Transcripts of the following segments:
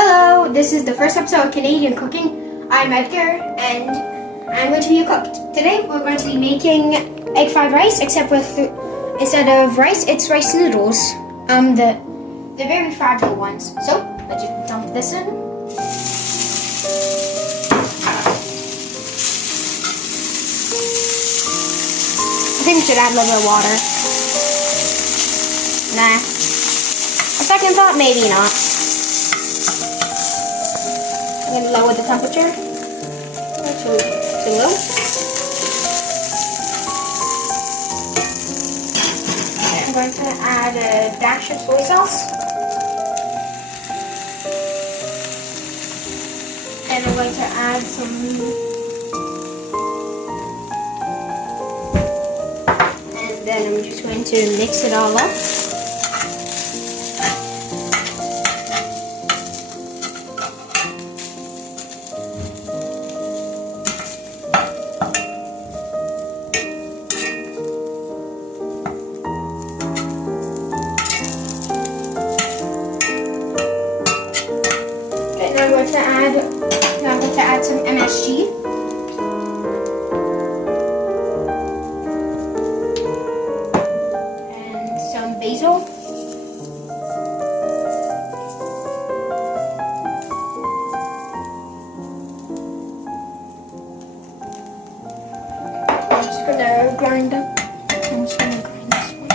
Hello, this is the first episode of Canadian Cooking. I'm Edgar, and I'm going to be your cook. Today, we're going to be making egg fried rice, except with instead of rice, it's rice noodles. The very fragile ones. So let's just dump this in. I think we should add a little bit of water. Nah. A second thought, maybe not. I'm going to lower the temperature to low. I'm going to add a dash of soy sauce. And I'm going to add some... And then I'm just going to mix it all up. Now I'm going to add some MSG. And some basil. I'm just going to grind up. I'm just going to grind this one.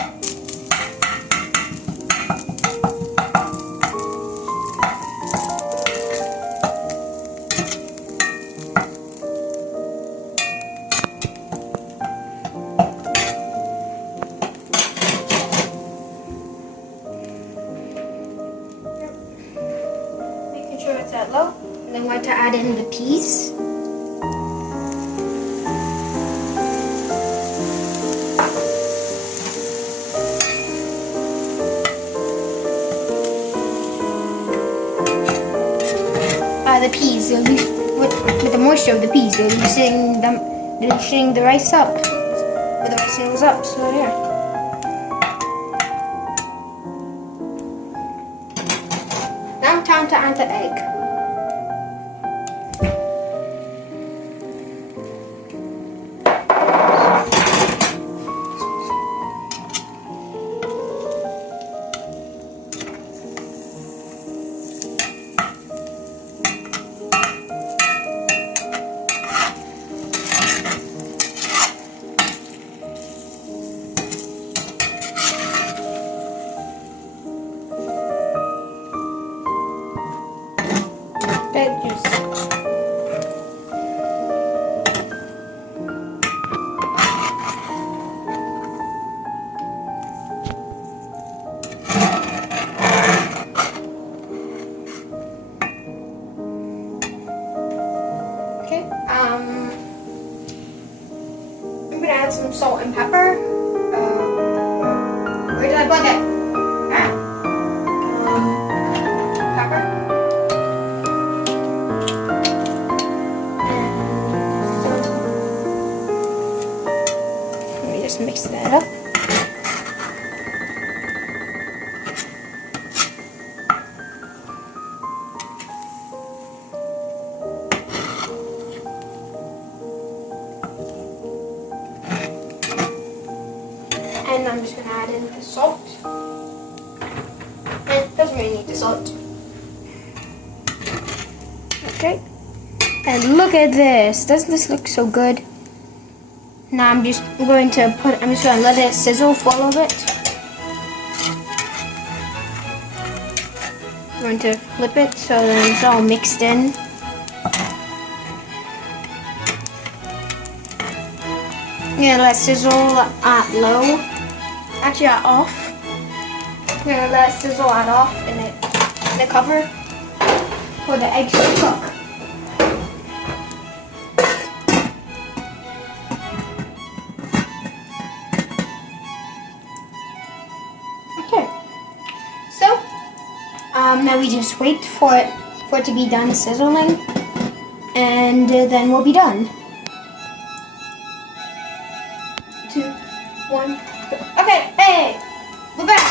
Sure it's at low, and then I'm going to add in the peas. The peas, with the moisture of the peas, they're loosening the rice up, with the rice noodles up. So yeah. Now time to add the egg. Egg juice. Okay. I'm gonna add some salt and pepper. Where did I put it? Just mix that up. And I'm just going to add in the salt. And it doesn't really need the salt. Okay. And look at this. Doesn't this look so good? Now I'm just going to let it sizzle for a little bit. I'm going to flip it so that it's all mixed in. I'm going to let it sizzle at low. Actually at off. I'm going to let it sizzle at off in the cover for the eggs to cook. Okay, so now we just wait for it to be done sizzling, and then we'll be done. 2, 1, go. Okay, hey, we're back,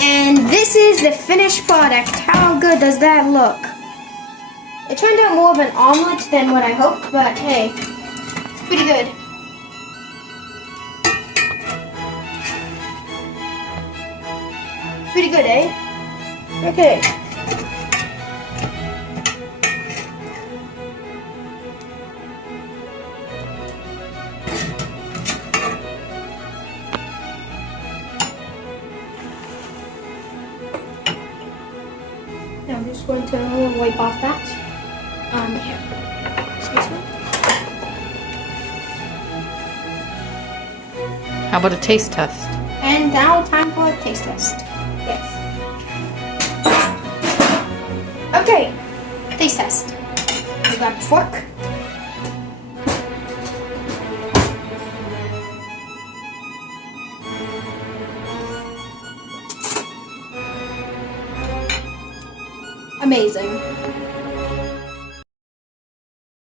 and this is the finished product. How good good does that look? It turned out more of an omelet than what I hoped, but hey, it's pretty good. Pretty good, eh? Okay. Now I'm just going to wipe off that. Here. Excuse me. How about a taste test? And now time for a taste test. Yes. Okay. Taste test. We got a fork. Amazing.